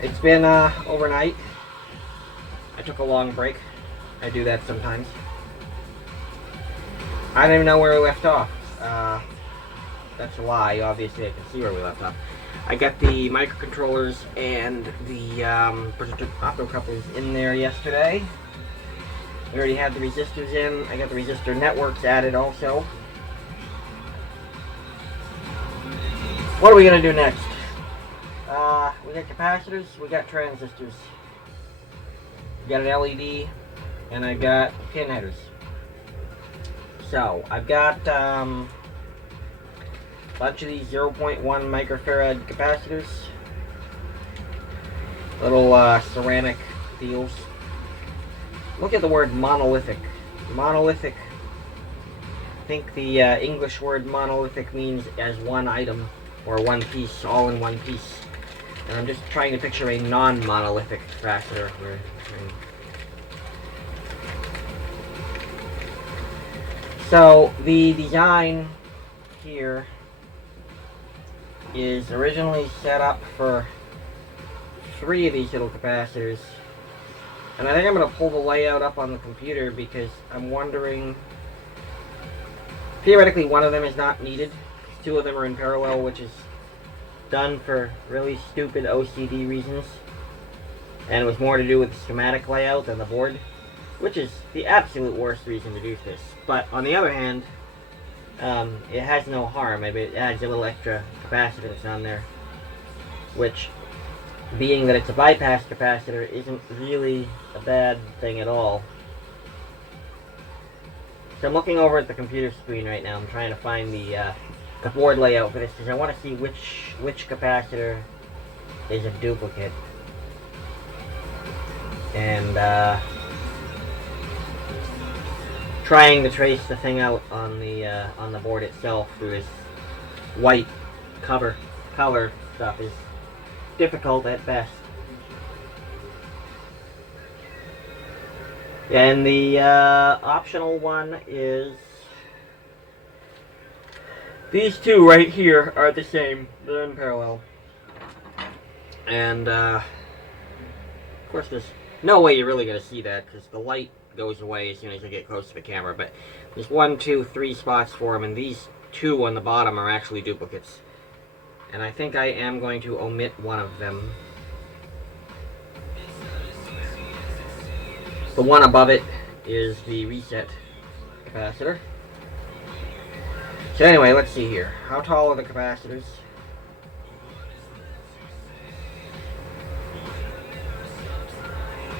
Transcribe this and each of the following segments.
It's been overnight. I took a long break. I do that sometimes. I don't even know where we left off. That's a lie. Obviously, I can see where we left off. I got the microcontrollers and the optocouplers in there yesterday. We already had the resistors in. I got the resistor networks added also. What are we going to do next? We got capacitors, we got transistors. We got an LED, and I got pin headers. So, I've got a bunch of these 0.1 microfarad capacitors. Little ceramic deals. Look at the word monolithic. Monolithic. I think the English word monolithic means as one item, or one piece, all in one piece. And I'm just trying to picture a non-monolithic capacitor. So, the design here is originally set up for 3 of these little capacitors. And I think I'm going to pull the layout up on the computer because I'm wondering... Theoretically, one of them is not needed. 2 of them are in parallel, which is done for really stupid OCD reasons. And it was more to do with the schematic layout than the board, which is the absolute worst reason to do this. But on the other hand, it has no harm. It adds a little extra capacitance on there, which, being that it's a bypass capacitor, isn't really a bad thing at all. So I'm looking over at the computer screen right now. I'm trying to find the board layout for this because I want to see which capacitor is a duplicate. And trying to trace the thing out on the board itself through this white color stuff is difficult at best. And the optional one is these 2 right here are the same. They're in parallel. And of course there's no way you're really going to see that because the light goes away as soon as I get close to the camera. But there's 1, 2, 3 spots for them, and these 2 on the bottom are actually duplicates. And I think I am going to omit one of them. The one above it is the reset capacitor. So anyway, let's see here. How tall are the capacitors?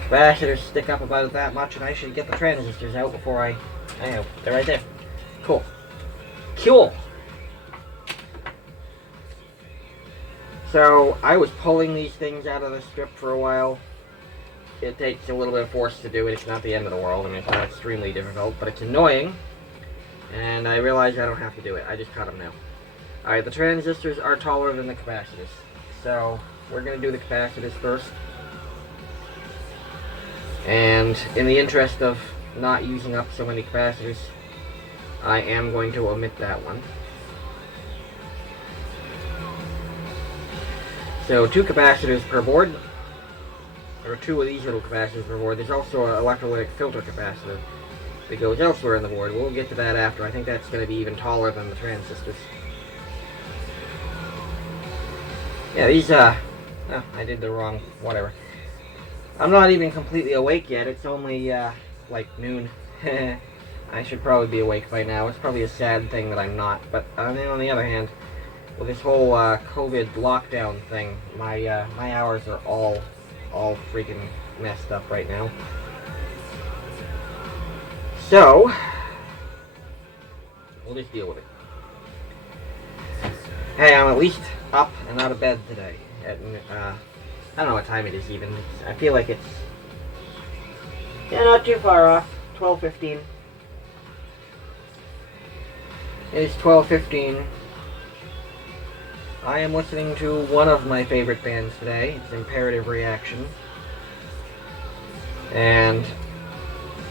Capacitors stick up about that much, and I should get the transistors out before I know, they're right there. Cool. Cool! So, I was pulling these things out of the strip for a while. It takes a little bit of force to do it. It's not the end of the world. I mean, it's not extremely difficult, but it's annoying. And I realize I don't have to do it. I just cut them now. Alright, the transistors are taller than the capacitors. So, we're going to do the capacitors first. And in the interest of not using up so many capacitors, I am going to omit that one. So 2 capacitors per board, or 2 of these little capacitors per board. There's also an electrolytic filter capacitor that goes elsewhere in the board. We'll get to that after. I think that's going to be even taller than the transistors. Yeah, these, oh, I did the wrong, whatever. I'm not even completely awake yet. It's only, like noon. I should probably be awake by now. It's probably a sad thing that I'm not. But on the other hand, with this whole COVID lockdown thing, my hours are all freaking messed up right now. So, we'll just deal with it. Hey, I'm at least up and out of bed today. I don't know what time it is even. I feel like it's, yeah, not too far off. 12:15. It is 12:15. I am listening to one of my favorite bands today. It's Imperative Reaction. And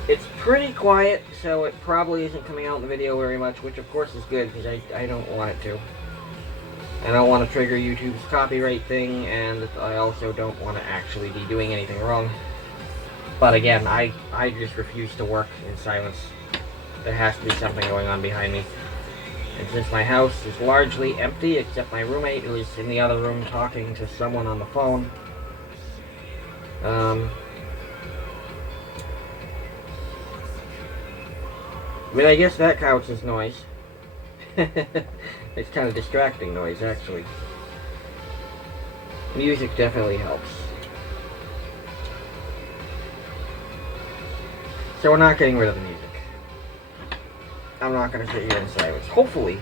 it's pretty quiet, so it probably isn't coming out in the video very much, which of course is good, because I don't want it to. I don't want to trigger YouTube's copyright thing, and I also don't want to actually be doing anything wrong. But again, I just refuse to work in silence. There has to be something going on behind me. And since my house is largely empty, except my roommate who is in the other room talking to someone on the phone, I mean, I guess that counts as noise. It's kind of distracting noise, actually. Music definitely helps. So we're not getting rid of the music. I'm not going to sit here in silence. Hopefully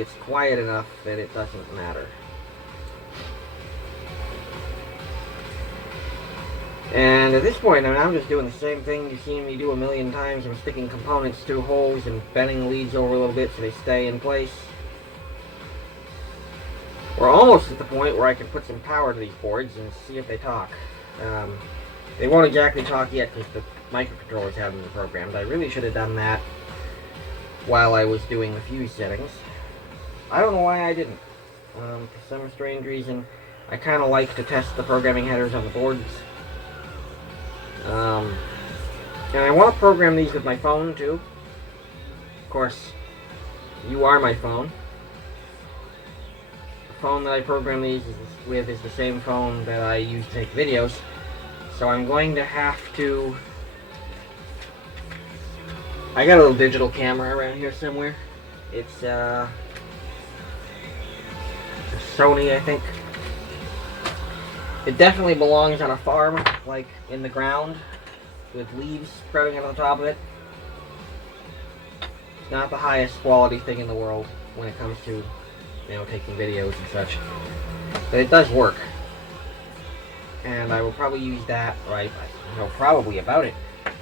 it's quiet enough that it doesn't matter. And at this point, I mean, I'm just doing the same thing you've seen me do a million times. I'm sticking components through holes and bending leads over a little bit so they stay in place. We're almost at the point where I can put some power to these boards and see if they talk. They won't exactly talk yet because the microcontrollers haven't been programmed. I really should have done that while I was doing the fuse settings. I don't know why I didn't. For some strange reason, I kind of like to test the programming headers on the boards. And I want to program these with my phone too. Of course, you are my phone. The phone that I program these with is the same phone that I use to take videos. So I'm going to have to... I got a little digital camera around here somewhere. It's a Sony, I think. It definitely belongs on a farm, like in the ground, with leaves sprouting out on the top of it. It's not the highest quality thing in the world when it comes to, you know, taking videos and such. But it does work. And I will probably use that, or I know probably about it.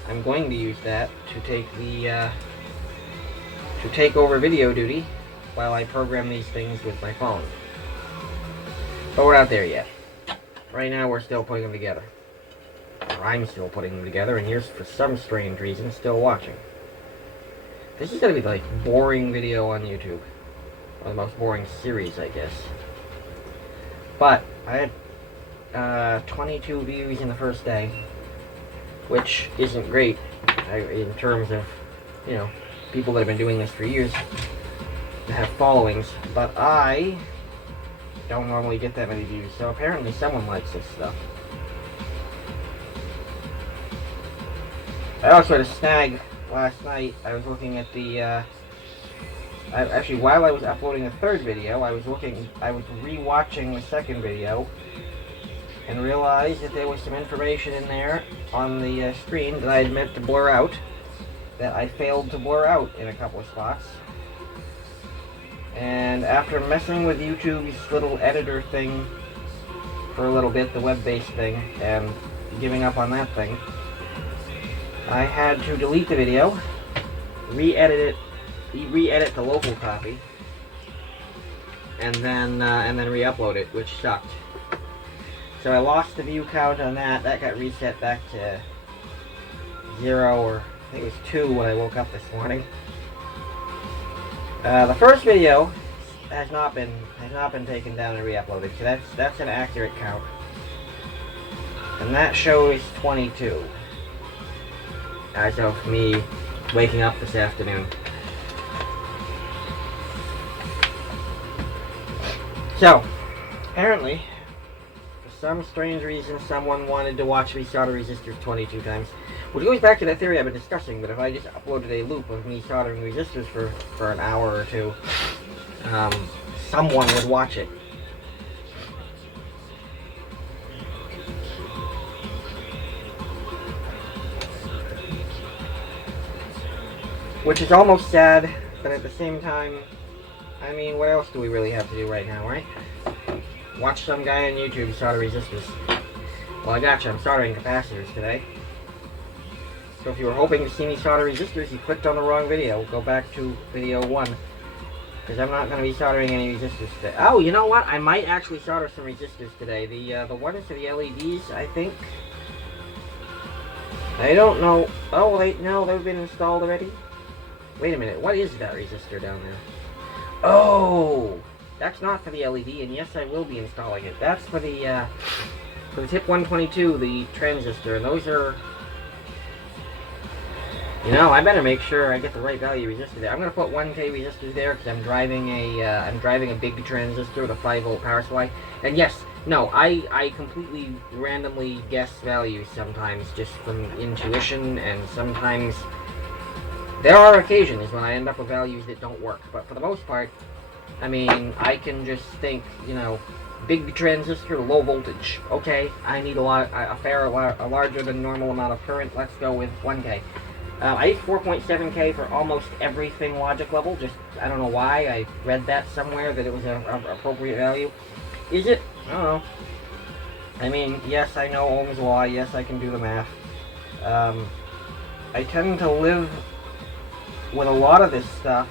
I'm going to use that to take the, to take over video duty while I program these things with my phone. But we're not there yet. Right now we're still putting them together. Or I'm still putting them together, and you're, for some strange reason, still watching. This is going to be like boring video on YouTube. Or the most boring series, I guess. But I had 22 views in the first day, which isn't great in terms of, you know, people that have been doing this for years that have followings. But I don't normally get that many views, so apparently someone likes this stuff. I also had a snag last night. I was looking at the, actually while I was uploading the third video, I was re-watching the second video, and realized that there was some information in there on the screen that I had meant to blur out, that I failed to blur out in a couple of spots. And after messing with YouTube's little editor thing for a little bit, the web-based thing, and giving up on that thing, I had to delete the video, re-edit the local copy, and then re-upload it, which sucked. So I lost the view count on that. That got reset back to 0, or I think it was 2 when I woke up this morning. The first video has not been taken down and re-uploaded, so that's an accurate count, and that shows 22 as of me waking up this afternoon. So apparently, for some strange reason, someone wanted to watch me solder resistors 22 times. Which goes back to that theory I've been discussing, that if I just uploaded a loop of me soldering resistors for an hour or two, someone would watch it. Which is almost sad, but at the same time, I mean, what else do we really have to do right now, right? Watch some guy on YouTube solder resistors. Well, I gotcha, I'm soldering capacitors today. So if you were hoping to see me solder resistors, you clicked on the wrong video. Go back to video 1. Because I'm not going to be soldering any resistors today. Oh, you know what? I might actually solder some resistors today. The ones for the LEDs, I think. I don't know. Oh, no, they've been installed already? Wait a minute. What is that resistor down there? Oh! That's not for the LED, and yes, I will be installing it. That's for the tip 122, the transistor, and those are... You know, I better make sure I get the right value resistor there. I'm going to put 1K resistors there because I'm driving a big transistor with a 5-volt power supply. And yes, no, I completely randomly guess values sometimes just from intuition, and sometimes there are occasions when I end up with values that don't work. But for the most part, I mean, I can just think, you know, big transistor, low voltage. Okay, I need a larger than normal amount of current. Let's go with 1K. I use 4.7K for almost everything logic level. Just, I don't know why. I read that somewhere that it was an appropriate value. Is it? I don't know. I mean, yes, I know Ohm's law. Yes, I can do the math. I tend to live with a lot of this stuff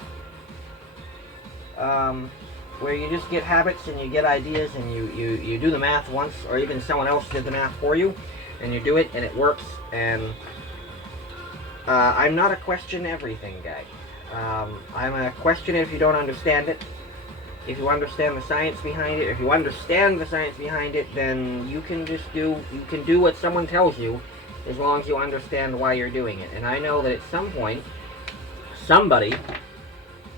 where you just get habits and you get ideas and you do the math once, or even someone else did the math for you, and you do it and it works. And I'm not a question everything guy. I'm a question if you don't understand it. If you understand the science behind it, if you understand the science behind it, then you can do what someone tells you, as long as you understand why you're doing it. And I know that at some point, somebody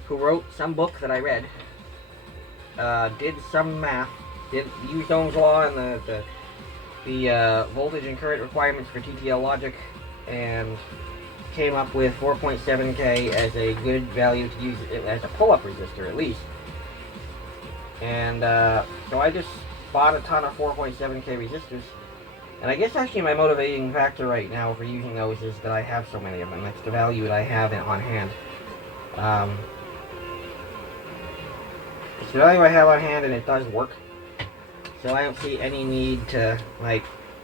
who wrote some book that I read did some math, used Ohm's law and the voltage and current requirements for TTL logic, and came up with 4.7K as a good value to use it as a pull-up resistor at least. And so I just bought a ton of 4.7K resistors. And I guess actually my motivating factor right now for using those is that I have so many of them. That's the value that I have on hand. It's the value I have on hand, and it does work. So I don't see any need to, like,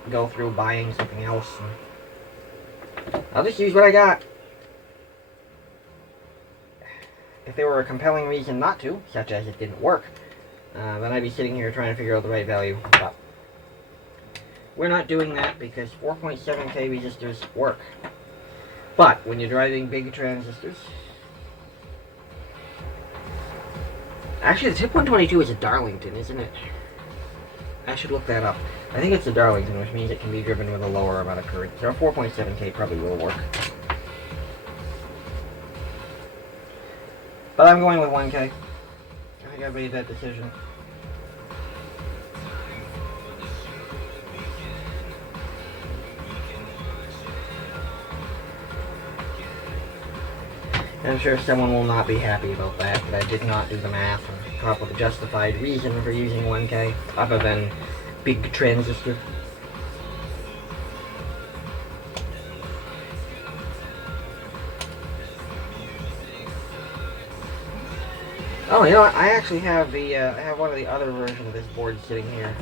go through buying something else. I'll just use what I got. If there were a compelling reason not to, such as it didn't work, then I'd be sitting here trying to figure out the right value. But we're not doing that because 4.7K resistors work. But when you're driving big transistors... Actually, the tip 122 is a Darlington, isn't it? I should look that up. I think it's a Darlington, which means it can be driven with a lower amount of current. So 4.7K probably will work. But I'm going with 1K. I think I made that decision. And I'm sure someone will not be happy about that I did not do the math or come up with a justified reason for using 1K, other than big transistor. Oh, you know what? I actually have I have one of the other versions of this board sitting here.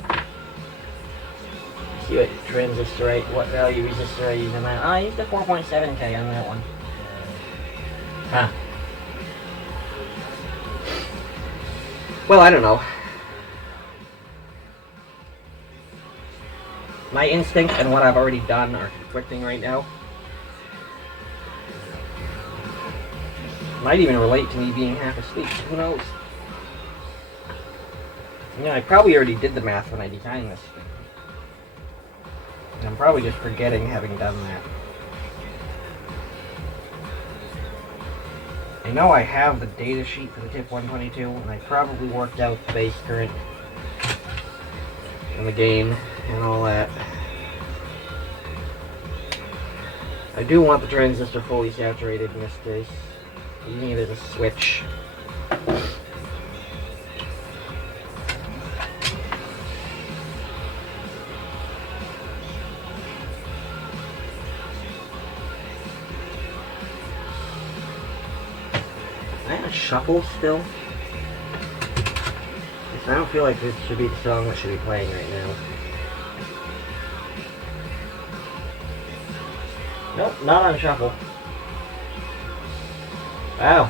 See what transistor, what value resistor I use on that. Oh, I used the 4.7K on that one. Huh. Well, I don't know. My instinct and what I've already done are conflicting right now. Might even relate to me being half asleep. Who knows? You know, I probably already did the math when I designed this. And I'm probably just forgetting having done that. I know I have the data sheet for the tip 122, and I probably worked out the base current and the gain and all that. I do want the transistor fully saturated in this case. Using it as a switch. I have a shuffle still. I don't feel like this should be the song that should be playing right now. Nope, not on shuffle. Wow.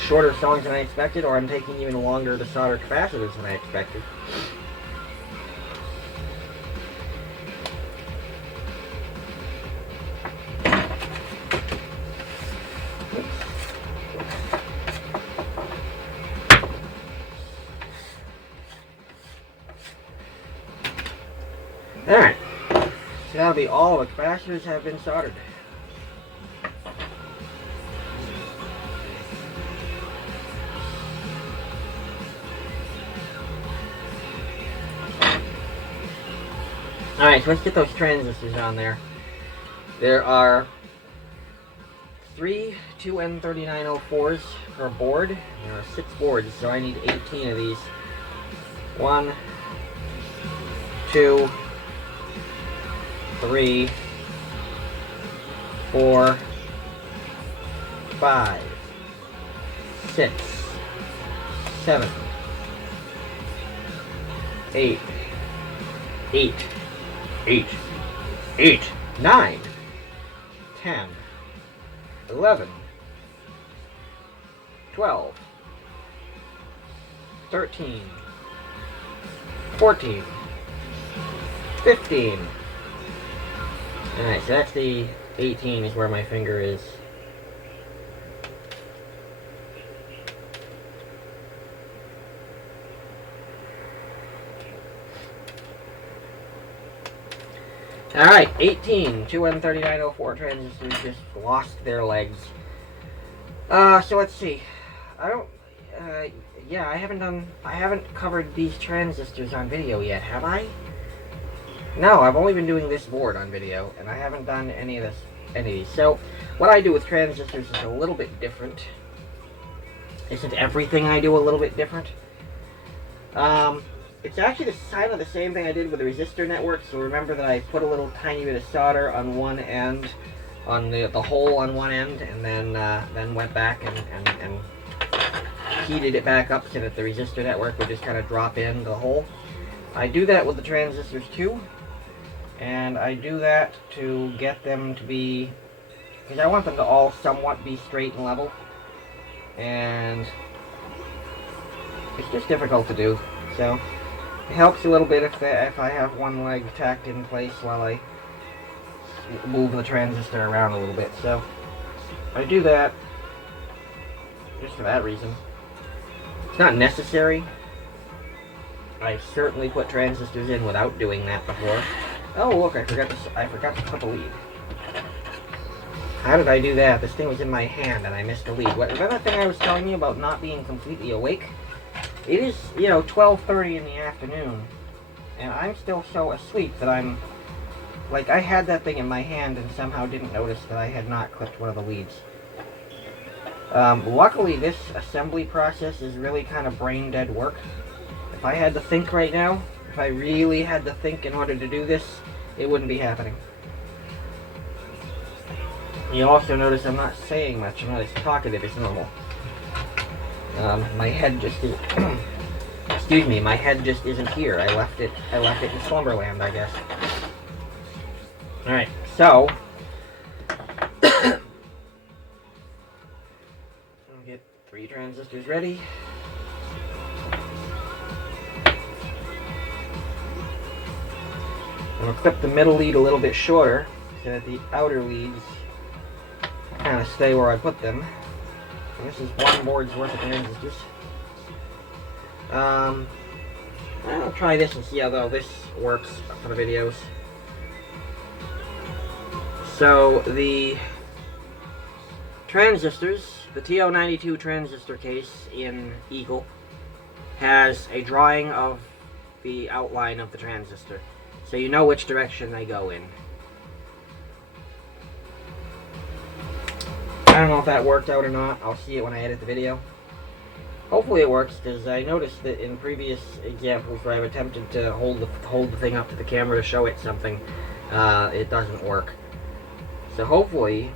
Shorter songs than I expected, or I'm taking even longer to solder capacitors than I expected. Alright, so that'll be all the capacitors have been soldered. Alright, so let's get those transistors on there. There are 3 2N3904s per board. There are 6 boards, so I need 18 of these. 1, 2, 3, 4, 5, 6, 7, 8, 9, 10, 11, 12, 13, 14, 15. Alright, so that's the 18 is where my finger is. Alright, 18 2N3904 transistors just lost their legs. So let's see. Yeah, I haven't covered these transistors on video yet, have I? No, I've only been doing this board on video, and I haven't done any of these. So, what I do with transistors is a little bit different. Isn't everything I do a little bit different? It's actually kind of the same thing I did with the resistor network. So remember that I put a little tiny bit of solder on one end, on the hole on one end, and then went back and heated it back up so that the resistor network would just kind of drop in the hole. I do that with the transistors too, and I do that to get them to be, because I want them to all somewhat be straight and level, and it's just difficult to do. So it helps a little bit if I have one leg tacked in place while I move the transistor around a little bit. So I do that just for that reason. It's not necessary. I've certainly put transistors in without doing that before. Oh look, I forgot to clip a lead. How did I do that? This thing was in my hand and I missed a lead. Remember that thing I was telling you about not being completely awake? It is, 12:30 in the afternoon, and I'm still so asleep that I'm, like, I had that thing in my hand and somehow didn't notice that I had not clipped one of the leads. Luckily, this assembly process is really kind of brain-dead work. If I had to think right now, if I really had to think in order to do this, it wouldn't be happening. You'll also notice I'm not saying much. I'm not as talkative as normal. My head just is excuse me, my head just isn't here. I left it in Slumberland, I guess. Alright, so I'll get 3 transistors ready. I'm going to clip the middle lead a little bit shorter so that the outer leads kind of stay where I put them. And this is one board's worth of transistors. I'll try this and see how this works for the videos. So the transistors, the TO92 transistor case in Eagle has a drawing of the outline of the transistor, so you know which direction they go in. I don't know if that worked out or not. I'll see it when I edit the video. Hopefully it works, because I noticed that in previous examples where I've attempted to hold the thing up to the camera to show it something, it doesn't work. So hopefully,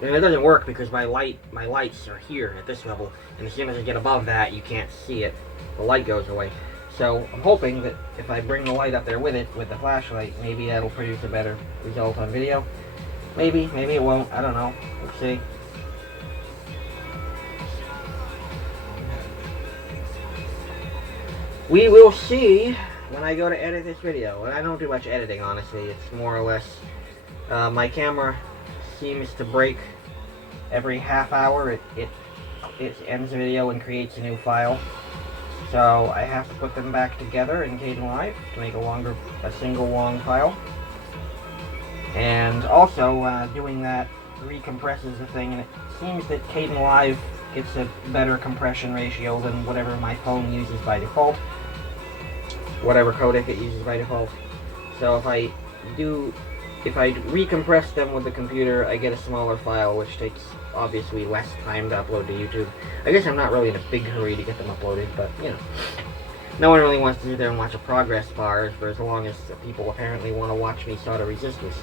and it doesn't work because my lights are here at this level, and as soon as I get above that, you can't see it. The light goes away. So I'm hoping that if I bring the light up there with it, with the flashlight, maybe that'll produce a better result on video. Maybe it won't. I don't know. We'll see. We will see when I go to edit this video. And I don't do much editing, honestly. It's more or less, my camera seems to break every half hour. It ends the video and creates a new file. So I have to put them back together in Kdenlive to make a single long file. And also, doing that recompresses the thing, and it seems that Kdenlive gets a better compression ratio than whatever my phone uses by default. Whatever codec it uses by default. So if I recompress them with the computer, I get a smaller file, which takes obviously less time to upload to YouTube. I guess I'm not really in a big hurry to get them uploaded, but you know. No one really wants to sit there and watch a progress bar for as long as people apparently want to watch me solder resistors.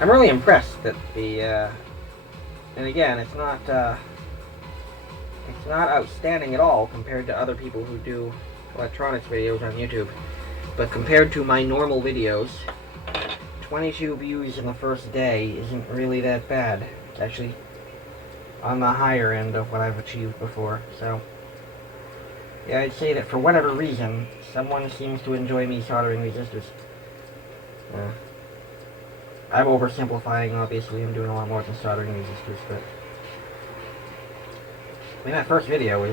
I'm really impressed that and again, it's not outstanding at all compared to other people who do electronics videos on YouTube. But compared to my normal videos, 22 views in the first day isn't really that bad. It's actually on the higher end of what I've achieved before. So, yeah, I'd say that for whatever reason, someone seems to enjoy me soldering resistors. I'm oversimplifying, obviously. I'm doing a lot more than soldering resistors, but I mean, that first video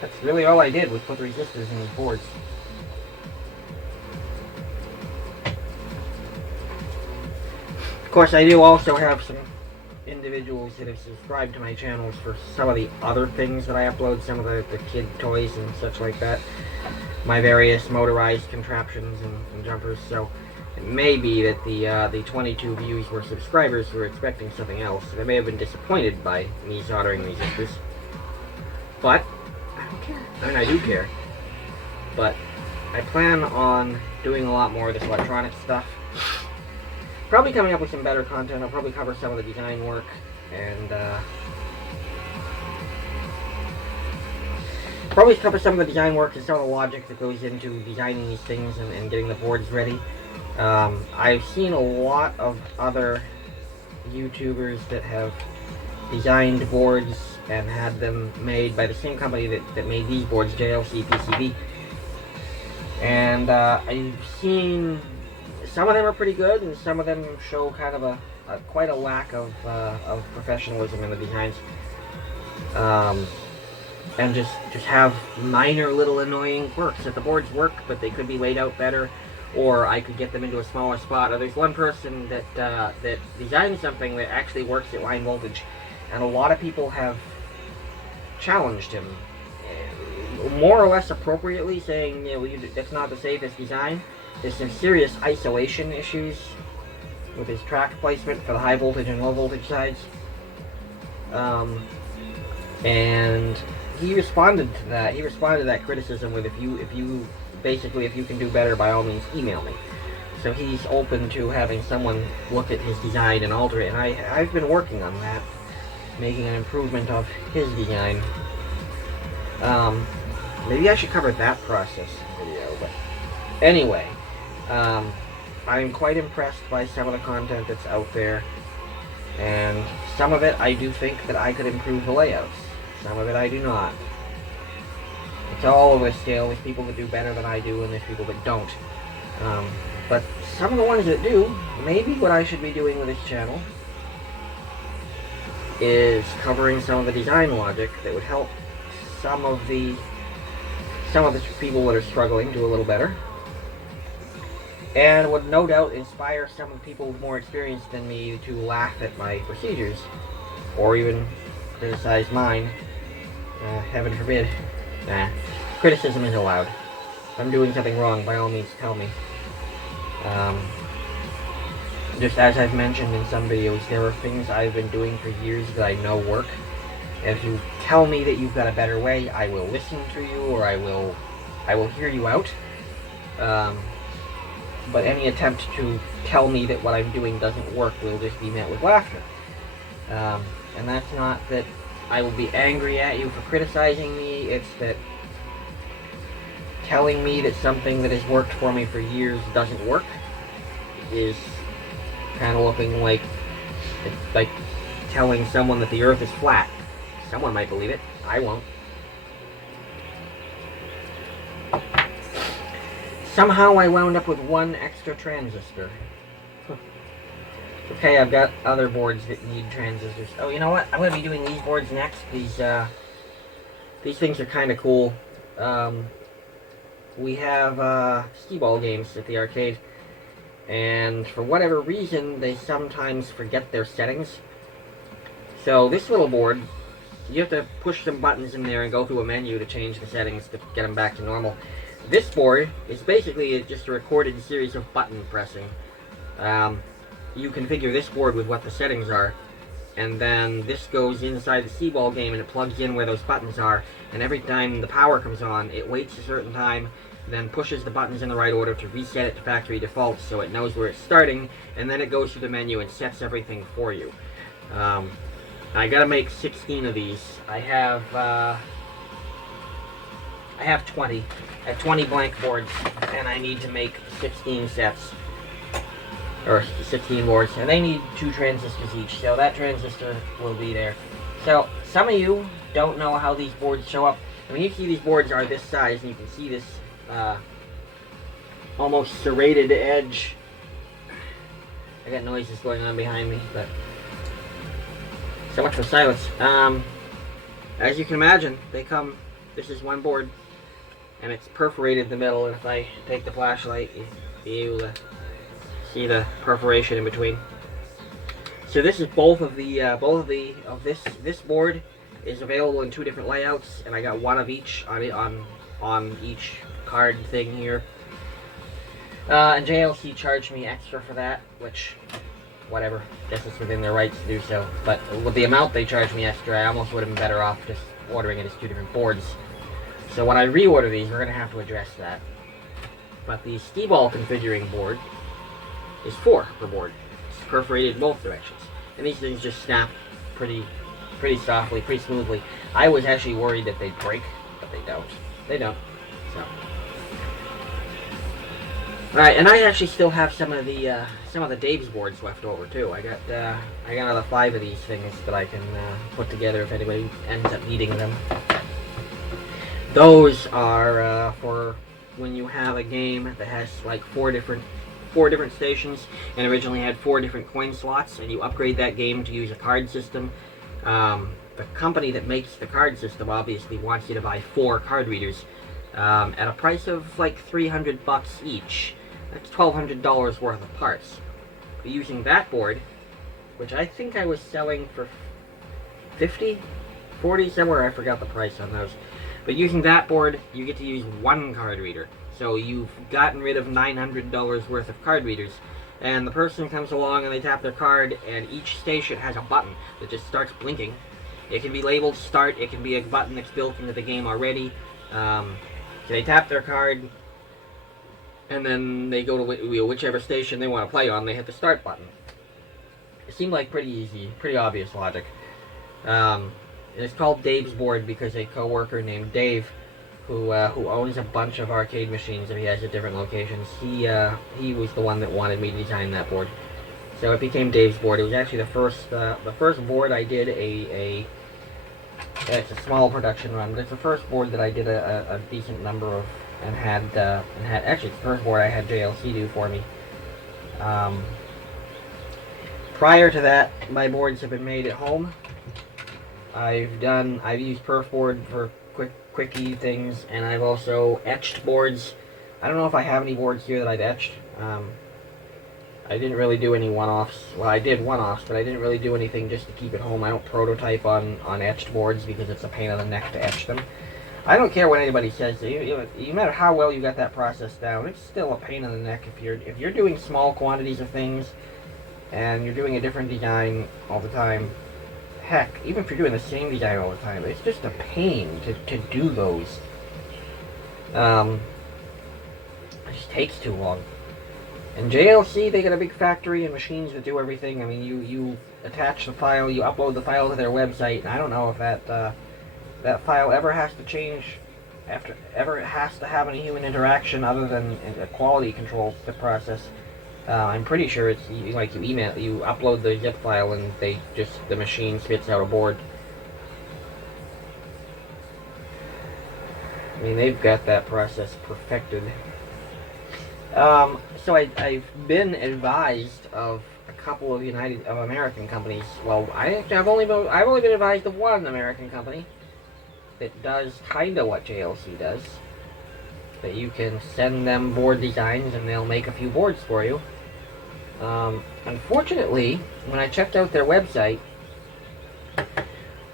that's really all I did was put resistors in these boards. Of course, I do also have some individuals that have subscribed to my channels for some of the other things that I upload, some of the kid toys and such like that, my various motorized contraptions and jumpers, so it may be that the 22 views were subscribers who were expecting something else. They may have been disappointed by me soldering resistors. But I don't care. I mean, I do care. But I plan on doing a lot more of this electronic stuff. Probably coming up with some better content. I'll probably cover some of the design work and probably cover some of the design work and some of the logic that goes into designing these things and getting the boards ready. I've seen a lot of other YouTubers that have designed boards and had them made by the same company that made these boards, JLC PCB. And I've seen some of them are pretty good, and some of them show kind of quite a lack of professionalism in the designs. And just have minor little annoying quirks. That the boards work, but they could be laid out better, or I could get them into a smaller spot. Or there's one person that designed something that actually works at line voltage, and a lot of people have challenged him, more or less appropriately, saying, you know, that's not the safest design. There's some serious isolation issues with his track placement for the high voltage and low voltage sides. And he responded to that. He responded to that criticism with, if you can do better, by all means email me. So he's open to having someone look at his design and alter it, and I've been working on that, making an improvement of his design. Maybe I should cover that process in video, but anyway, I'm quite impressed by some of the content that's out there, and some of it I do think that I could improve the layouts. Some of it I do not. It's all over the scale. There's people that do better than I do, and there's people that don't. But some of the ones that do, maybe what I should be doing with this channel is covering some of the design logic that would help some of the people that are struggling do a little better, and would no doubt inspire some of the people with more experience than me to laugh at my procedures, or even criticize mine. Heaven forbid. Criticism is allowed. If I'm doing something wrong, by all means tell me. Just as I've mentioned in some videos, there are things I've been doing for years that I know work. And if you tell me that you've got a better way, I will listen to you, or I will hear you out. But any attempt to tell me that what I'm doing doesn't work will just be met with laughter. And that's not that I will be angry at you for criticizing me, it's that telling me that something that has worked for me for years doesn't work is kind of looking like telling someone that the earth is flat. Someone might believe it. I won't. Somehow I wound up with one extra transistor. Okay, I've got other boards that need transistors. Oh, you know what? I'm going to be doing these boards next. These things are kind of cool. We have Skeeball games at the arcade, and for whatever reason, they sometimes forget their settings. So this little board, you have to push some buttons in there and go through a menu to change the settings to get them back to normal. This board is basically just a recorded series of button pressing. You configure this board with what the settings are, and then this goes inside the Skeeball game and it plugs in where those buttons are, and every time the power comes on, it waits a certain time, then pushes the buttons in the right order to reset it to factory default so it knows where it's starting, and then it goes through the menu and sets everything for you. I gotta make 16 of these. I have 20. I have 20 blank boards, and I need to make 16 sets. Or 16 boards, and they need 2 transistors each, so that transistor will be there. So, some of you don't know how these boards show up. I mean, you see these boards are this size, and you can see this almost serrated edge. I got noises going on behind me, but so much for silence. As you can imagine, they come, this is one board, and it's perforated in the middle, and if I take the flashlight, you'll be able to see the perforation in between. So this is this board is available in 2 different layouts, and I got one of each on each card thing here. And JLC charged me extra for that, which, whatever, guess it's within their rights to do so. But with the amount they charged me extra, I almost would have been better off just ordering it as 2 different boards. So when I reorder these, we're gonna have to address that. But the Skeeball configuring board is 4 per board. It's perforated in both directions. And these things just snap pretty softly, pretty smoothly. I was actually worried that they'd break, but they don't. They don't. So. Alright, and I actually still have some of the Dave's boards left over too. I got another 5 of these things that I can put together if anybody ends up needing them. Those are for when you have a game that has like 4 different stations, and originally had 4 different coin slots, and you upgrade that game to use a card system. The company that makes the card system obviously wants you to buy 4 card readers at a price of like $300 each. That's $1,200 worth of parts. But using that board, which I think I was selling for 50, 40, somewhere, I forgot the price on those. But using that board, you get to use 1 card reader. So you've gotten rid of $900 worth of card readers. And the person comes along and they tap their card, and each station has a button that just starts blinking. It can be labeled start, it can be a button that's built into the game already. So they tap their card, and then they go to whichever station they want to play on, they hit the start button. It seemed like pretty easy, pretty obvious logic. It's called Dave's board because a co-worker named Dave, who owns a bunch of arcade machines that he has at different locations, he was the one that wanted me to design that board. So it became Dave's board. It was actually the first board I did it's a small production run, but it's the first board that I did a decent number of, and had actually it's the first board I had JLC do for me. Prior to that, my boards have been made at home. I've used perf board for quickie things, and I've also etched boards. I don't know if I have any boards here that I've etched. I didn't really do any one-offs. Well, I did one-offs, but I didn't really do anything just to keep it home. I don't prototype on etched boards because it's a pain in the neck to etch them. I don't care what anybody says. No matter how well you got that process down, it's still a pain in the neck if you're doing small quantities of things and you're doing a different design all the time. Heck, even if you're doing the same design all the time, it's just a pain to do those. It just takes too long. And JLC, they got a big factory and machines that do everything. I mean, you attach the file, you upload the file to their website, and I don't know if that file ever has to change, ever has to have any human interaction other than a quality control process. I'm pretty sure it's like you upload the zip file and the machine spits out a board. I mean, they've got that process perfected. So I've been advised of a couple of American companies. Well, I've only been advised of one American company that does kind of what JLC does. That you can send them board designs and they'll make a few boards for you. Unfortunately, when I checked out their website,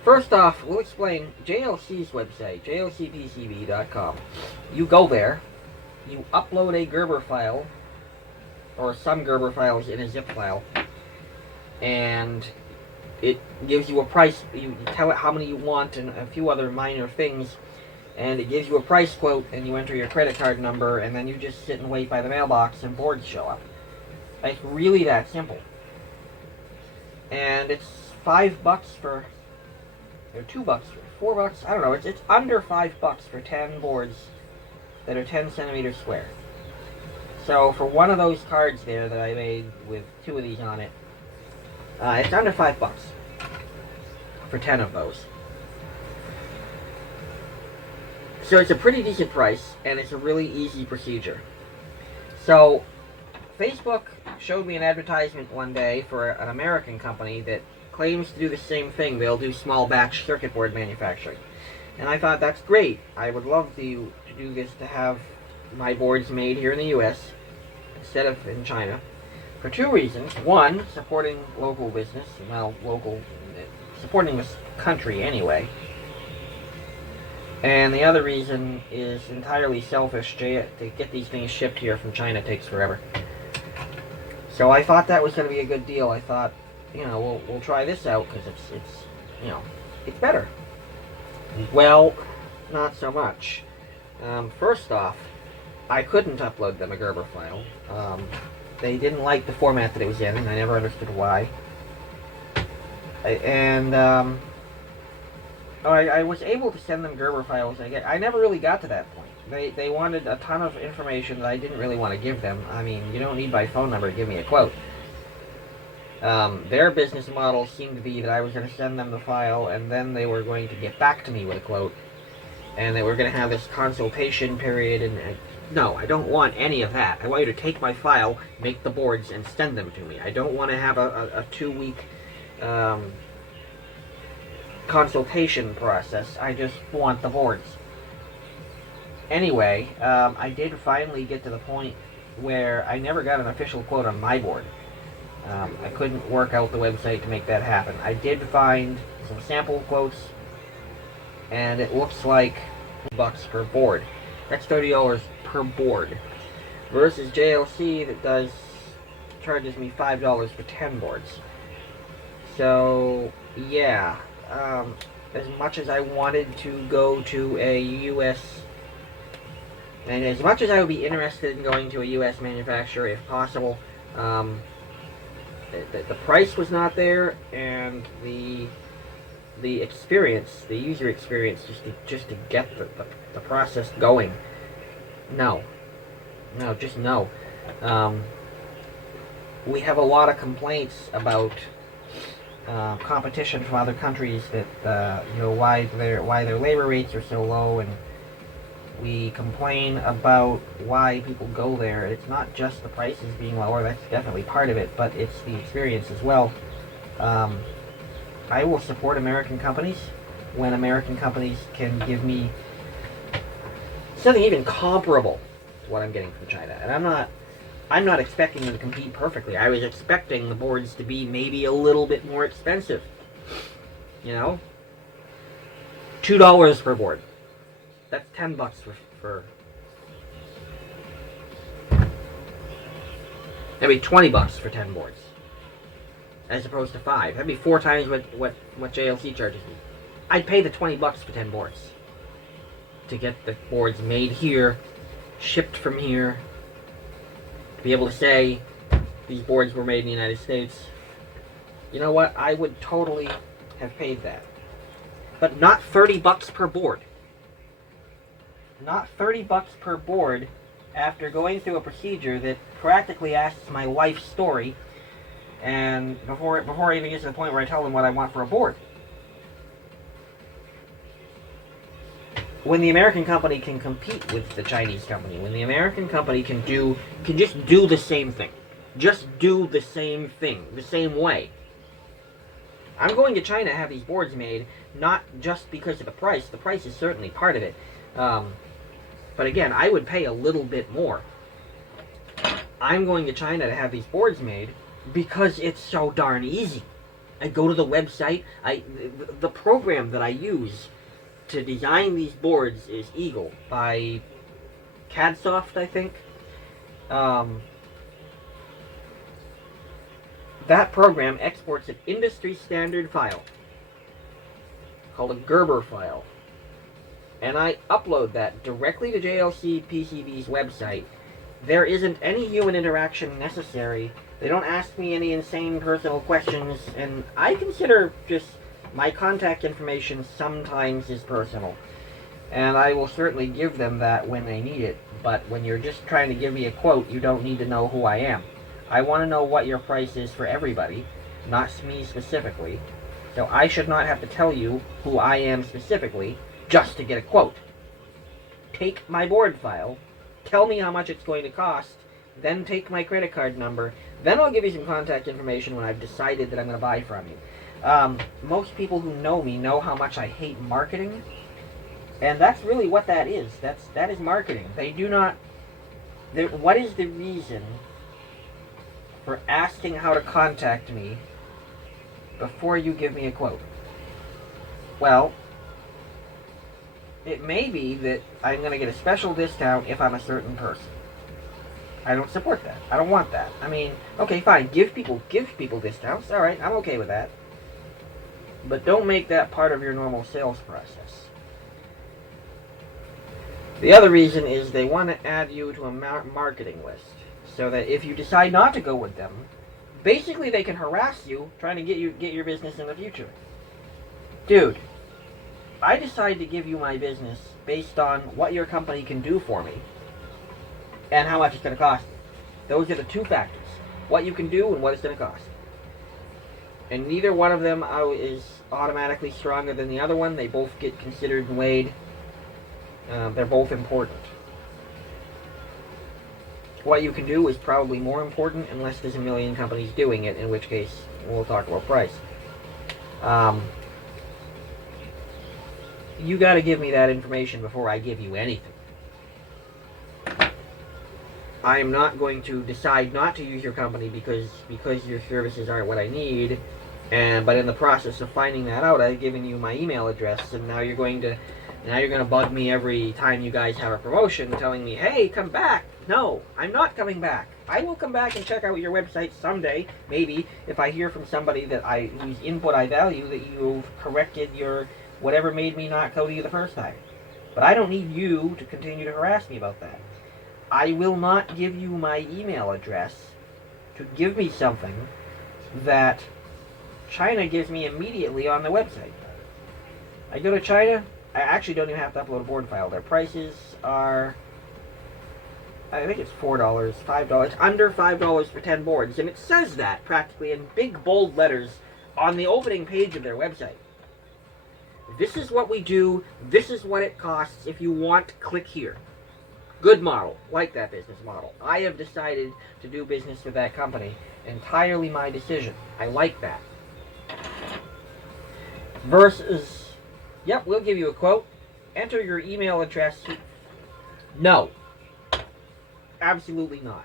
first off, we'll explain JLC's website, jlcpcb.com. You go there, you upload a Gerber file, or some Gerber files in a zip file, and it gives you a price. You tell it how many you want and a few other minor things, and it gives you a price quote, and you enter your credit card number, and then you just sit and wait by the mailbox and boards show up. It's really that simple. And it's $5 for, or $2 for $4, I don't know, it's under $5 for 10 boards that are 10 centimeters square. So for one of those cards there that I made with 2 of these on it, it's under $5 for 10 of those. So it's a pretty decent price, and it's a really easy procedure. So Facebook showed me an advertisement one day for an American company that claims to do the same thing. They'll do small batch circuit board manufacturing. And I thought, that's great. I would love to do this, to have my boards made here in the US instead of in China, for 2 reasons. One, supporting local business, well, supporting this country anyway. And the other reason is entirely selfish. To get these things shipped here from China takes forever. So I thought that was going to be a good deal. I thought, we'll try this out because it's better. Well, not so much. First off, I couldn't upload them a Gerber file. They didn't like the format that it was in, and I never understood why. I was able to send them Gerber files. I never really got to that point. They wanted a ton of information that I didn't really want to give them. I mean, you don't need my phone number to give me a quote. Their business model seemed to be that I was going to send them the file, and then they were going to get back to me with a quote. And they were going to have this consultation period, and no, I don't want any of that. I want you to take my file, make the boards, and send them to me. I don't want to have a 2-week consultation process. I just want the boards. Anyway, I did finally get to the point where I never got an official quote on my board. I couldn't work out the website to make that happen. I did find some sample quotes, and it looks like $2 per board. That's $30 per board, versus JLC that charges me $5 for 10 boards. So yeah, as much as I wanted to go to a U.S. and as much as I would be interested in going to a U.S. manufacturer if possible, the price was not there, and the experience, the user experience, just to get the process going. No, just no. We have a lot of complaints about competition from other countries that why their labor rates are so low, and we complain about why people go there. It's not just the prices being lower, that's definitely part of it, but it's the experience as well. I will support American companies when American companies can give me something even comparable to what I'm getting from China. And I'm not expecting them to compete perfectly. I was expecting the boards to be maybe a little bit more expensive. $2 per board. That's $10 for maybe $20 for 10 boards, as opposed to 5. That'd be 4 times what JLC charges me. I'd pay the $20 for 10 boards to get the boards made here, shipped from here, to be able to say these boards were made in the United States. You know what? I would totally have paid that, but not $30 per board. Not $30 per board after going through a procedure that practically asks my life story, and before I even get to the point where I tell them what I want for a board. When the American company can compete with the Chinese company, when the American company can just do the same thing, Just do the same thing, the same way. I'm going to China to have these boards made, not just because of the price. The price is certainly part of it. But again, I would pay a little bit more. I'm going to China to have these boards made because it's so darn easy. I go to the website. The program that I use to design these boards is Eagle by CADsoft, I think. That program exports an industry standard file called a Gerber file. And I upload that directly to JLC PCB's website. There isn't any human interaction necessary. They don't ask me any insane personal questions, and I consider just my contact information sometimes is personal. And I will certainly give them that when they need it, but when you're just trying to give me a quote, you don't need to know who I am. I want to know what your price is for everybody, not me specifically. So I should not have to tell you who I am specifically just to get a quote. Take my board file, tell me how much it's going to cost, then take my credit card number, then I'll give you some contact information when I've decided that I'm going to buy from you. Most people who know me know how much I hate marketing, and that's really what that is. That is marketing. They do not... What is the reason for asking how to contact me before you give me a quote? Well, it may be that I'm going to get a special discount if I'm a certain person. I don't support that. I don't want that. I mean, okay, fine. Give people discounts. All right, I'm okay with that. But don't make that part of your normal sales process. The other reason is they want to add you to a marketing list, so that if you decide not to go with them, basically they can harass you trying to get your business in the future. Dude, I decide to give you my business based on what your company can do for me and how much it's going to cost. Those are the two factors. What you can do and what it's going to cost. And neither one of them is automatically stronger than the other one. They both get considered and weighed. They're both important. What you can do is probably more important unless there's a million companies doing it, in which case we'll talk about price. You got to give me that information before I give you anything. I am not going to decide not to use your company because your services aren't what I need, but in the process of finding that out, I've given you my email address, and now you're going to bug me every time you guys have a promotion, telling me, "Hey, come back." No, I'm not coming back. I will come back and check out your website someday, maybe, if I hear from somebody whose input I value, that you've corrected your whatever made me not go to you the first time. But I don't need you to continue to harass me about that. I will not give you my email address to give me something that China gives me immediately on the website. I go to China, I actually don't even have to upload a board file. Their prices are, I think it's $4, $5, under $5 for 10 boards. And it says that practically in big bold letters on the opening page of their website. This is what we do. This is what it costs. If you want, click here. Good model. Like that business model. I have decided to do business with that company. Entirely my decision. I like that. Versus, yep, we'll give you a quote. Enter your email address. No. Absolutely not.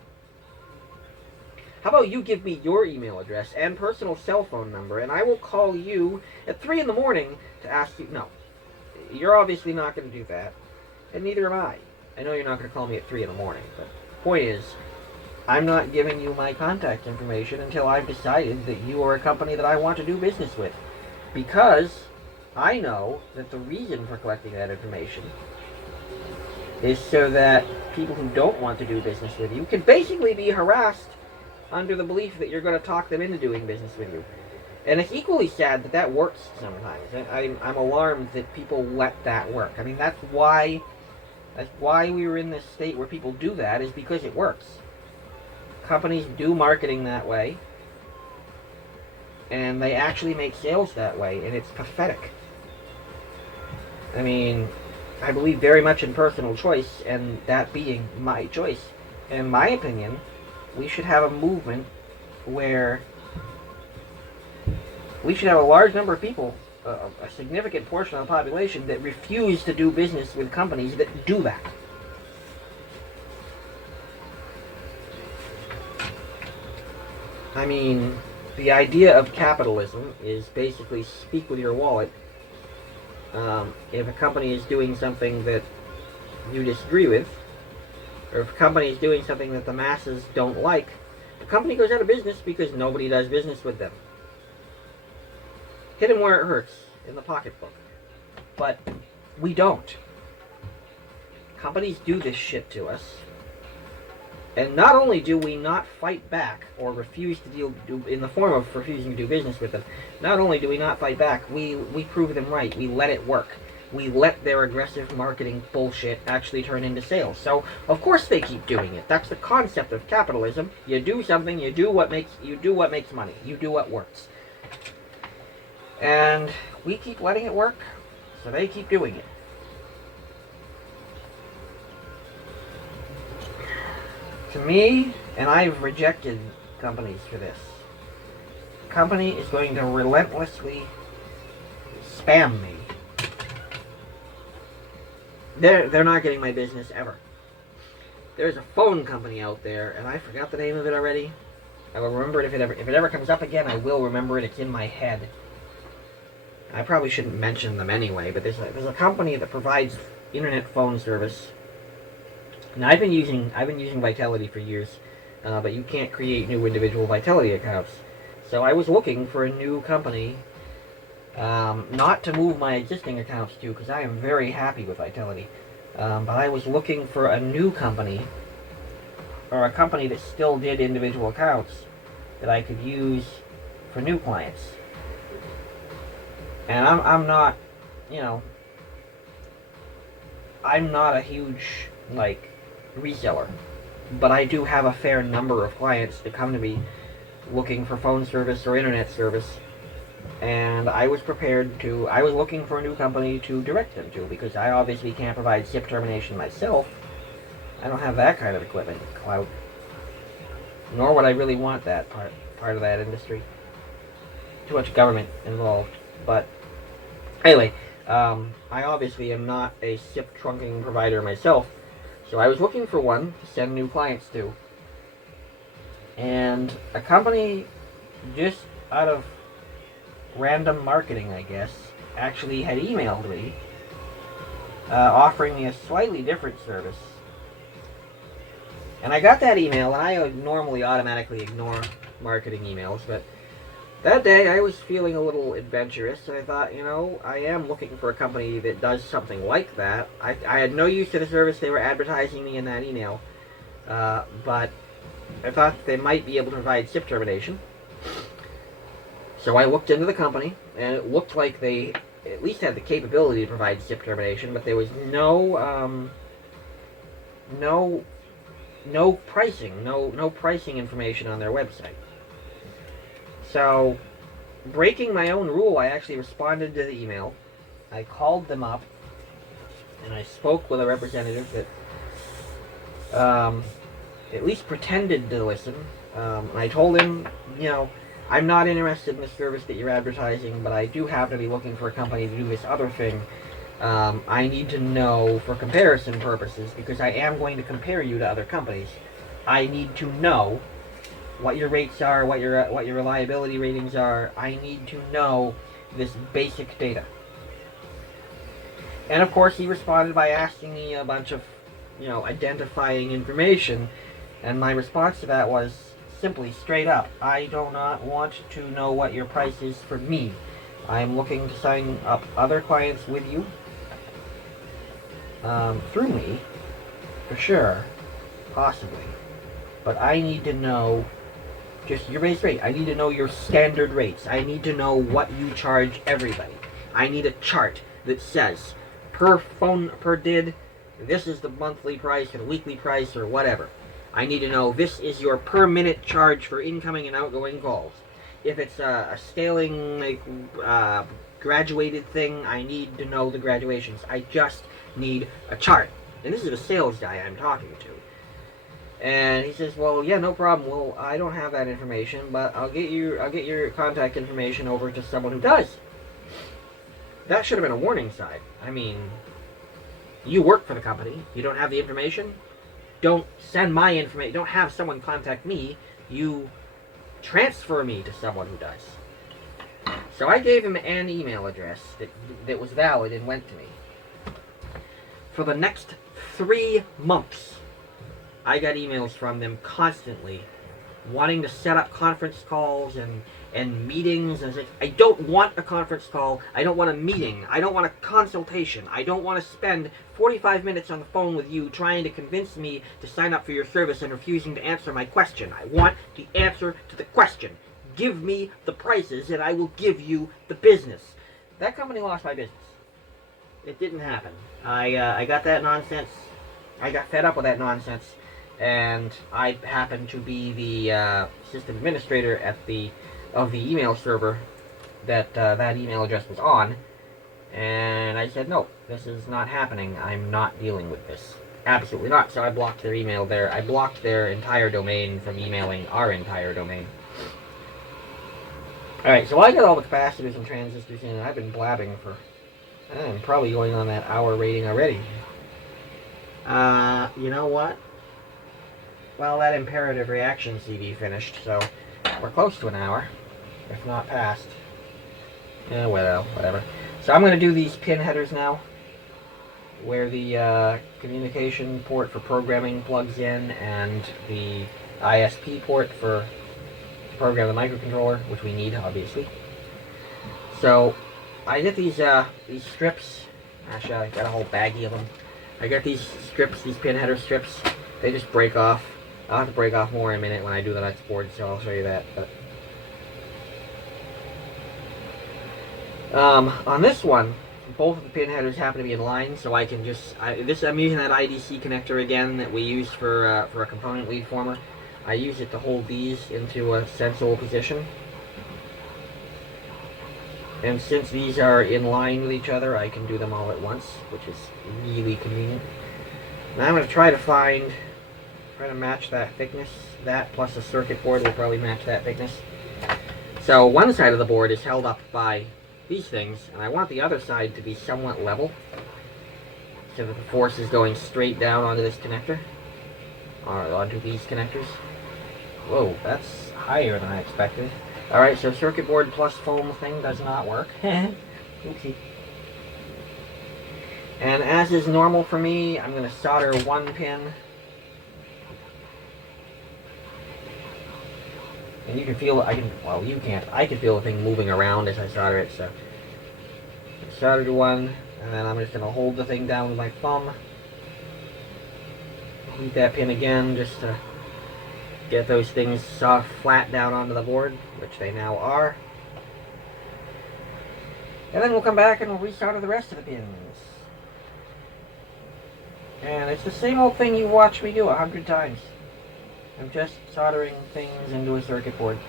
How about you give me your email address and personal cell phone number, and I will call you at 3 in the morning to ask you... No. You're obviously not going to do that, and neither am I. I know you're not going to call me at 3 in the morning, but the point is, I'm not giving you my contact information until I've decided that you are a company that I want to do business with. Because I know that the reason for collecting that information is so that people who don't want to do business with you can basically be harassed under the belief that you're going to talk them into doing business with you. And it's equally sad that that works sometimes. I'm alarmed that people let that work. I mean, that's why we were in this state where people do that, is because it works. Companies do marketing that way, and they actually make sales that way, and it's pathetic. I mean, I believe very much in personal choice, and that being my choice. In my opinion, we should have a movement where we should have a large number of people, a significant portion of the population, that refuse to do business with companies that do that. I mean, the idea of capitalism is basically speak with your wallet. If a company is doing something that you disagree with, or if a company is doing something that the masses don't like, the company goes out of business because nobody does business with them. Hit them where it hurts, in the pocketbook. But we don't. Companies do this shit to us. And not only do we not fight back, or refuse to deal, in the form of refusing to do business with them, not only do we not fight back, we prove them right. We let it work. We let their aggressive marketing bullshit actually turn into sales. So, of course they keep doing it. That's the concept of capitalism. You do something, you do what makes money. You do what works. And we keep letting it work, so they keep doing it. To me, and I've rejected companies for this, the company is going to relentlessly spam me. They're not getting my business ever. There's a phone company out there, and I forgot the name of it already. I will remember it if it ever comes up again. I will remember it. It's in my head. I probably shouldn't mention them anyway, but there's a company that provides internet phone service. And I've been using Vitality for years, but you can't create new individual Vitality accounts. So I was looking for a new company, not to move my existing accounts to, because I am very happy with Vitality. But I was looking for a new company, or a company that still did individual accounts that I could use for new clients. And I'm not, I'm not a huge, reseller. But I do have a fair number of clients that come to me looking for phone service or internet service. And I was looking for a new company to direct them to, because I obviously can't provide SIP termination myself. I don't have that kind of equipment clout. Nor would I really want that part of that industry. Too much government involved. But anyway, I obviously am not a SIP trunking provider myself, so I was looking for one to send new clients to. And a company, just out of random marketing, I guess, actually had emailed me, offering me a slightly different service. And I got that email, and I normally automatically ignore marketing emails, but that day I was feeling a little adventurous, and I thought, I am looking for a company that does something like that. I had no use to the service they were advertising me in that email, but I thought they might be able to provide SIP termination. So I looked into the company, and it looked like they at least had the capability to provide SIP termination, but there was no pricing information on their website. So, breaking my own rule, I actually responded to the email. I called them up, and I spoke with a representative that at least pretended to listen. And I told him, I'm not interested in the service that you're advertising, but I do happen to be looking for a company to do this other thing. I need to know for comparison purposes, because I am going to compare you to other companies. I need to know what your rates are, what your reliability ratings are. I need to know this basic data. And of course he responded by asking me a bunch of, identifying information, and my response to that was simply, straight up, I do not want to know what your price is for me. I am looking to sign up other clients with you, through me, for sure, possibly. But I need to know just your base rate. I need to know your standard rates. I need to know what you charge everybody. I need a chart that says, per phone, per did, this is the monthly price or the weekly price or whatever. I need to know this is your per minute charge for incoming and outgoing calls. If it's a scaling, graduated thing, I need to know the graduations. I just need a chart. And this is a sales guy I'm talking to. And he says, well, yeah, no problem. Well, I don't have that information, but I'll get your contact information over to someone who does. That should have been a warning sign. I mean, you work for the company. You don't have the information. Don't send my information. Don't have someone contact me. You transfer me to someone who does. So I gave him an email address that was valid and went to me. For the next 3 months, I got emails from them constantly, wanting to set up conference calls and meetings. And I don't want a conference call. I don't want a meeting. I don't want a consultation. I don't want to spend 45 minutes on the phone with you trying to convince me to sign up for your service and refusing to answer my question. I want the answer to the question. Give me the prices and I will give you the business. That company lost my business. It didn't happen. I got that nonsense. I got fed up with that nonsense. And I happened to be the system administrator of the email server that that email address was on, and I said, no, this is not happening. I'm not dealing with this. Absolutely not. So I blocked their email there. I blocked their entire domain from emailing our entire domain. Alright, so I got all the capacitors and transistors in, and I've been blabbing for, I'm probably going on that hour rating already. You know what? Well, that imperative reaction CD finished, so we're close to an hour, if not past. Yeah, well, whatever. So I'm going to do these pin headers now, where the communication port for programming plugs in, and the ISP port for to program the microcontroller, which we need, obviously. So I get these strips. Actually, I got a whole baggie of them. I got these strips, these pin header strips. They just break off. I'll have to break off more in a minute when I do the next board, so I'll show you that. But on this one, both of the pin headers happen to be in line, so I can just... I'm using that IDC connector again that we use for a component lead former. I use it to hold these into a sensible position. And since these are in line with each other, I can do them all at once, which is really convenient. Now I'm going to try to match that thickness. That plus a circuit board will probably match that thickness. So one side of the board is held up by these things, and I want the other side to be somewhat level, so that the force is going straight down onto this connector, or onto these connectors. Whoa, that's higher than I expected. Alright, so circuit board plus foam thing does not work. Oopsie. And as is normal for me, I'm going to solder one pin. And you can feel, well, you can't. I can feel the thing moving around as I solder it, so. Soldered one, and then I'm just going to hold the thing down with my thumb. Heat that pin again, just to get those things soft, flat down onto the board, which they now are. And then we'll come back and we'll resolder the rest of the pins. And it's the same old thing you watched me do 100 times. I'm just soldering things into a circuit board.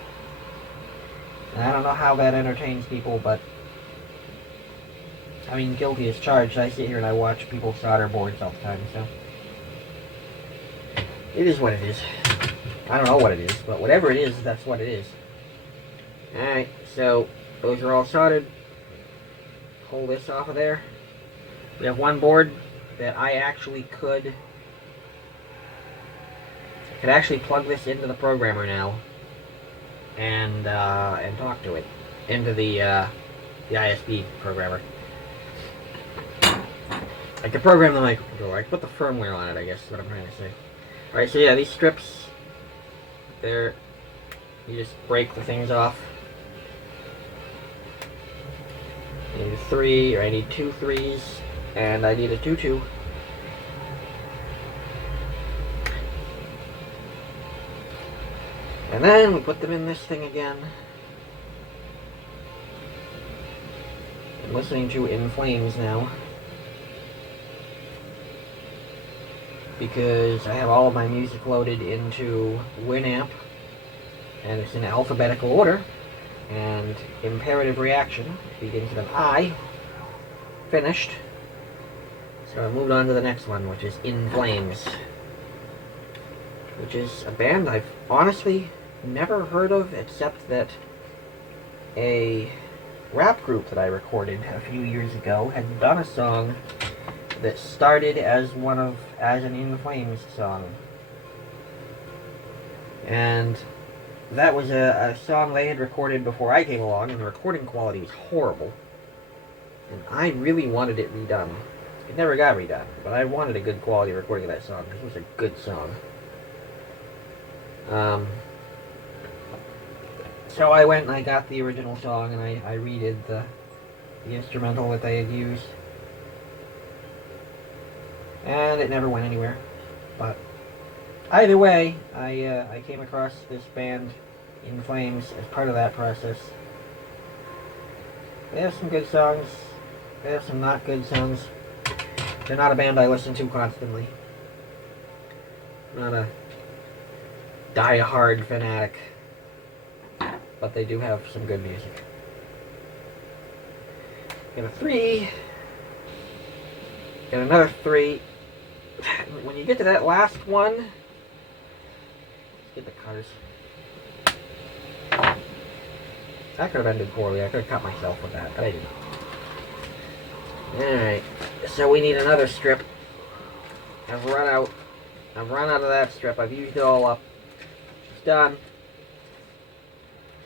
And I don't know how that entertains people, but I mean, guilty as charged. I sit here and I watch people solder boards all the time, so it is what it is. I don't know what it is, but whatever it is, that's what it is. Alright, so those are all soldered. Pull this off of there. We have one board that I actually could actually plug this into the programmer now and talk to it into the ISP programmer. I could program the microcontroller. I could put the firmware on it, I guess is what I'm trying to say. Alright, so yeah, these strips, you just break the things off. I need a 3, or I need 2 3s, and I need a 2 2. And then we put them in this thing again. I'm listening to In Flames now, because I have all of my music loaded into Winamp, and it's in alphabetical order, and imperative reaction begins with an I, finished. So I moved on to the next one, which is In Flames. which is a band I've honestly never heard of, except that a rap group that I recorded a few years ago had done a song that started as an In Flames song. And that was a song they had recorded before I came along, and the recording quality was horrible. And I really wanted it redone. It never got redone, but I wanted a good quality recording of that song, because it was a good song. So I went and I got the original song, and I redid the instrumental that they had used. And it never went anywhere. But either way, I came across this band, In Flames, as part of that process. They have some good songs. They have some not good songs. They're not a band I listen to constantly. I'm not a die-hard fanatic. But they do have some good music. Got a 3. Got another 3. When you get to that last one, let's get the cutters. That could have ended poorly. I could have cut myself with that, but I didn't. Alright, so we need another strip. I've run out of that strip. I've used it all up. It's done.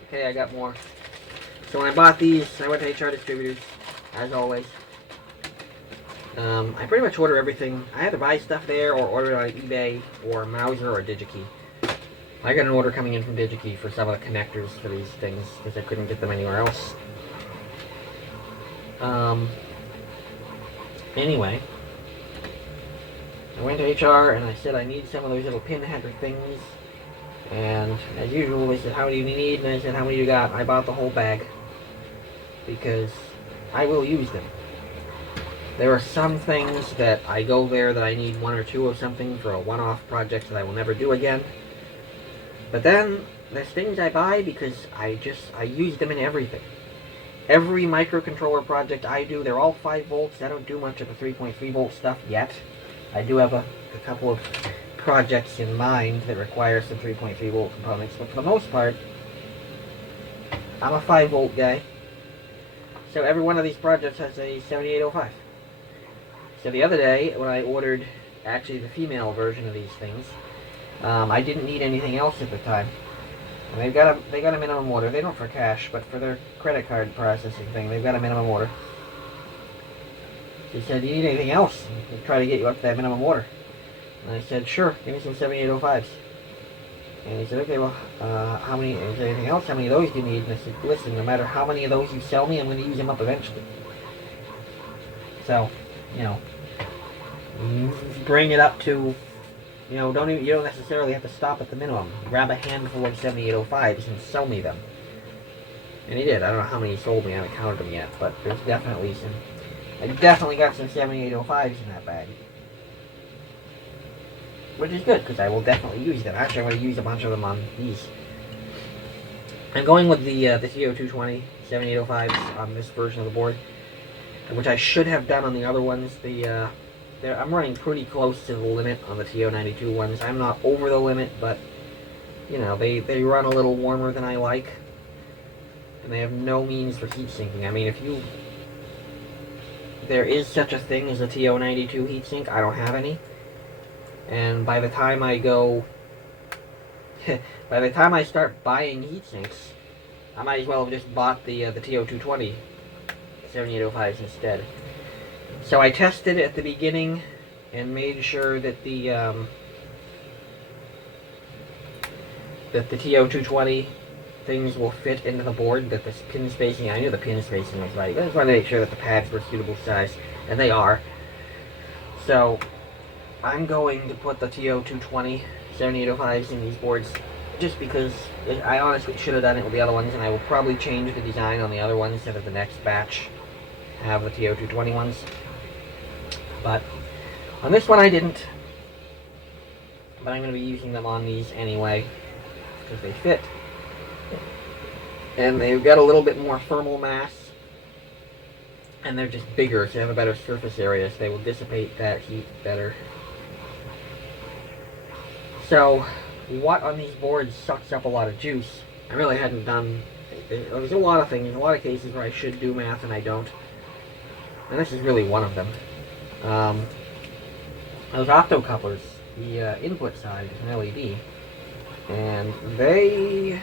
Okay, I got more. So when I bought these, I went to HR Distributors, as always. I pretty much order everything. I had to buy stuff there or order it on eBay or Mauser or DigiKey. I got an order coming in from DigiKey for some of the connectors for these things because I couldn't get them anywhere else. Anyway, I went to HR and I said I need some of those little pin header things. And as usual, they said, how many do you need? And I said, how many you got? I bought the whole bag because I will use them. There are some things that I go there that I need 1 or 2 of something for a one-off project that I will never do again. But then there's things I buy because I use them in everything. Every microcontroller project I do, they're all 5 volts. I don't do much of the 3.3 volt stuff yet. I do have a couple of projects in mind that require some 3.3 volt components, but for the most part, I'm a 5 volt guy. So every one of these projects has a 7805. So the other day, when I ordered actually the female version of these things, I didn't need anything else at the time. And they got a minimum order. They don't for cash, but for their credit card processing thing, they've got a minimum order. She said, do you need anything else? We'll try to get you up to that minimum order. And I said, sure, give me some 7805s. And he said, okay, well, how many, is there anything else? How many of those do you need? And I said, listen, no matter how many of those you sell me, I'm going to use them up eventually. So, you know, bring it up to, you know, you don't necessarily have to stop at the minimum. Grab a handful of 7805s and sell me them. And he did. I don't know how many he sold me. I haven't counted them yet, but there's definitely some. I definitely got some 7805s in that bag. Which is good, because I will definitely use them. Actually, I'm going to use a bunch of them on these. I'm going with the TO220 7805s on this version of the board, which I should have done on the other ones. I'm running pretty close to the limit on the TO92 ones. I'm not over the limit, but, you know, they run a little warmer than I like. And they have no means for heat sinking. I mean, there is such a thing as a TO92 heatsink. I don't have any. And by the time I start buying heatsinks, I might as well have just bought the TO220 7805s instead. So I tested at the beginning and made sure that the TO220 things will fit into the board, that the pin spacing, I knew the pin spacing was right. I just wanted to make sure that the pads were suitable size, and they are. So I'm going to put the TO220 7805s in these boards just because I honestly should have done it with the other ones, and I will probably change the design on the other ones so that the next batch have the TO220 ones. But on this one I didn't. But I'm going to be using them on these anyway because they fit. And they've got a little bit more thermal mass. And they're just bigger, so they have a better surface area, so they will dissipate that heat better. So, what on these boards sucks up a lot of juice? I really hadn't done... There's a lot of things, a lot of cases where I should do math and I don't. And this is really one of them. Those optocouplers, the input side is an LED. And they...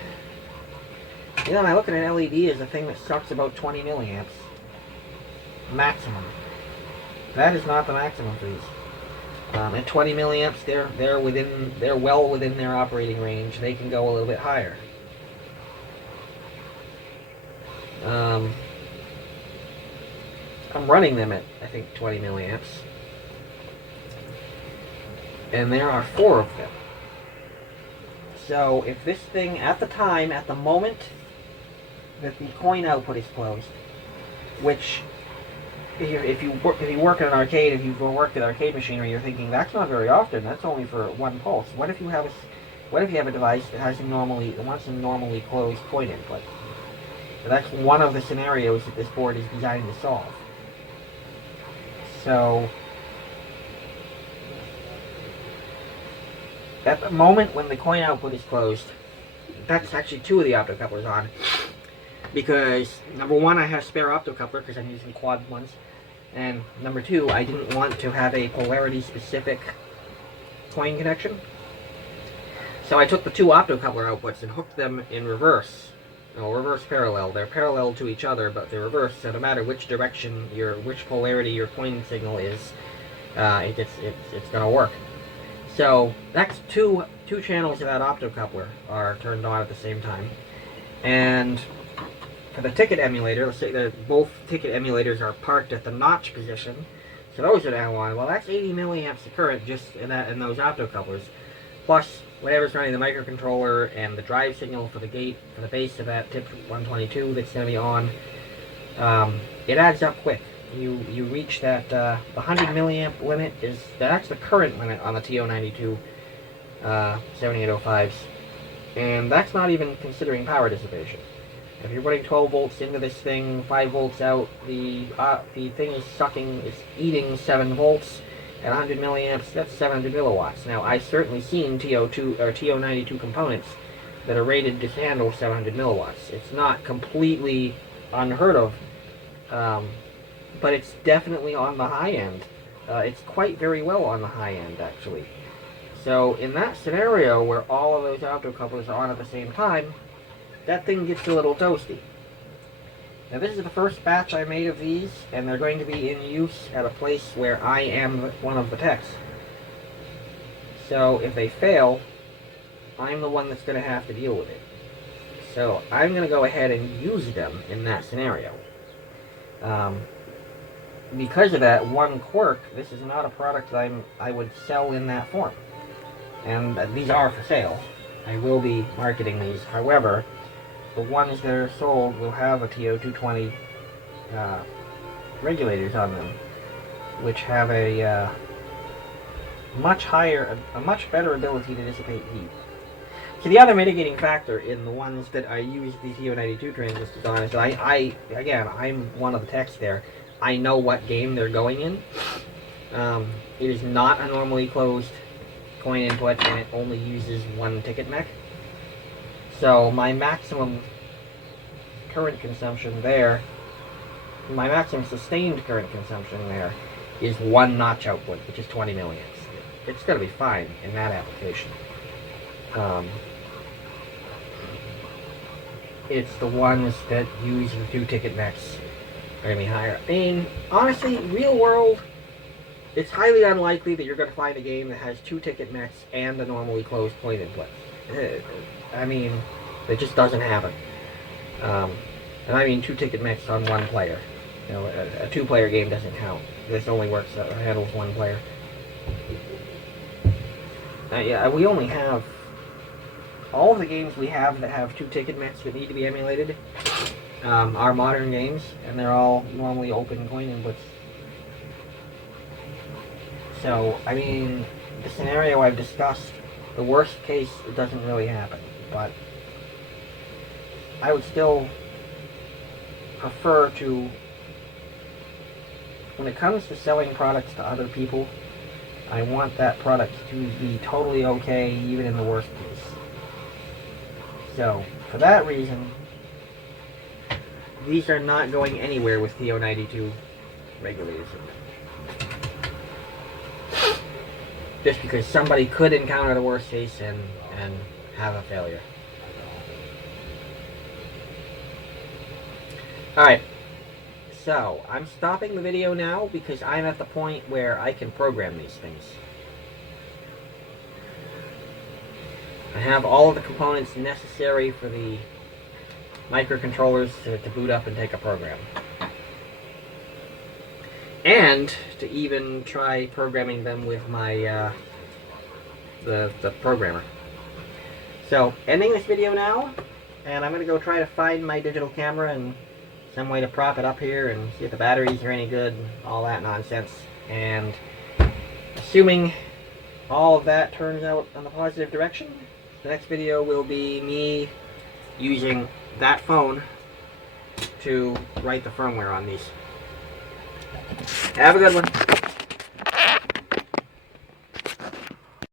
You know, when I look at an LED as a thing that sucks about 20 milliamps. Maximum. That is not the maximum for these. At 20 milliamps, they're well within their operating range. They can go a little bit higher. I'm running them at, I think, 20 milliamps. And there are 4 of them. So if this thing, at the moment that the coin output is closed, which if you work at an arcade, if you've worked at arcade machinery, you're thinking that's not very often. That's only for one pulse. What if you have a device that wants a normally closed coin input? So that's one of the scenarios that this board is designed to solve. So at the moment when the coin output is closed, that's actually 2 of the optocouplers on. Because, number 1, I have a spare optocoupler because I'm using quad ones. And number 2, I didn't want to have a polarity-specific coin connection. So I took the 2 optocoupler outputs and hooked them in reverse. No, reverse parallel. They're parallel to each other, but they're reversed, so no matter which direction, which polarity your coin signal is, it's going to work. So that's two channels of that optocoupler are turned on at the same time. And for the ticket emulator, let's say that both ticket emulators are parked at the notch position, so those are now on. Well, that's 80 milliamps of current just in those optocouplers, plus whatever's running the microcontroller and the drive signal for the gate, for the base of that TIP 122 that's going to be on. It adds up quick. You reach that the 100 milliamp limit that's the current limit on the TO92 7805s, and that's not even considering power dissipation. If you're putting 12 volts into this thing, 5 volts out, the thing is eating 7 volts at 100 milliamps. That's 700 milliwatts. Now, I've certainly seen TO92 components that are rated to handle 700 milliwatts. It's not completely unheard of, but it's definitely on the high end. It's quite very well on the high end, actually. So in that scenario where all of those optocouplers are on at the same time, that thing gets a little toasty. Now this is the first batch I made of these, and they're going to be in use at a place where I am one of the techs. So if they fail, I'm the one that's going to have to deal with it. So I'm going to go ahead and use them in that scenario. Because of that one quirk, this is not a product that I would sell in that form. And these are for sale. I will be marketing these. However, the ones that are sold will have a TO220 regulators on them, which have a much better ability to dissipate heat. So the other mitigating factor in the ones that I use the TO92 transistors on is that I'm one of the techs there. I know what game they're going in. It is not a normally closed coin input, and it only uses one ticket mech. So my maximum current consumption there, my maximum sustained current consumption there, is one notch output, which is 20 milliamps. It's going to be fine in that application. It's the ones that use the 2 ticket mechs are going to be higher. I mean, honestly, real world, it's highly unlikely that you're going to find a game that has 2 ticket mechs and a normally closed coin input. I mean, it just doesn't happen. And I mean 2 ticket mechs on 1 player. You know, a 2-player game doesn't count. This only works, handles 1 player. Yeah, we only have... All of the games we have that have 2 ticket mechs that need to be emulated are modern games, and they're all normally open coin inputs. So, I mean, the scenario I've discussed, the worst case, it doesn't really happen, but I would still prefer to, when it comes to selling products to other people, I want that product to be totally okay, even in the worst case. So, for that reason, these are not going anywhere with TO92 regulators in them. Just because somebody could encounter the worst case and have a failure. Alright, so I'm stopping the video now because I'm at the point where I can program these things. I have all of the components necessary for the microcontrollers to boot up and take a program. And to even try programming them with my the programmer. So, ending this video now, and I'm going to go try to find my digital camera and some way to prop it up here and see if the batteries are any good, and all that nonsense. And assuming all of that turns out on the positive direction, the next video will be me using that phone to write the firmware on these. Have a good one.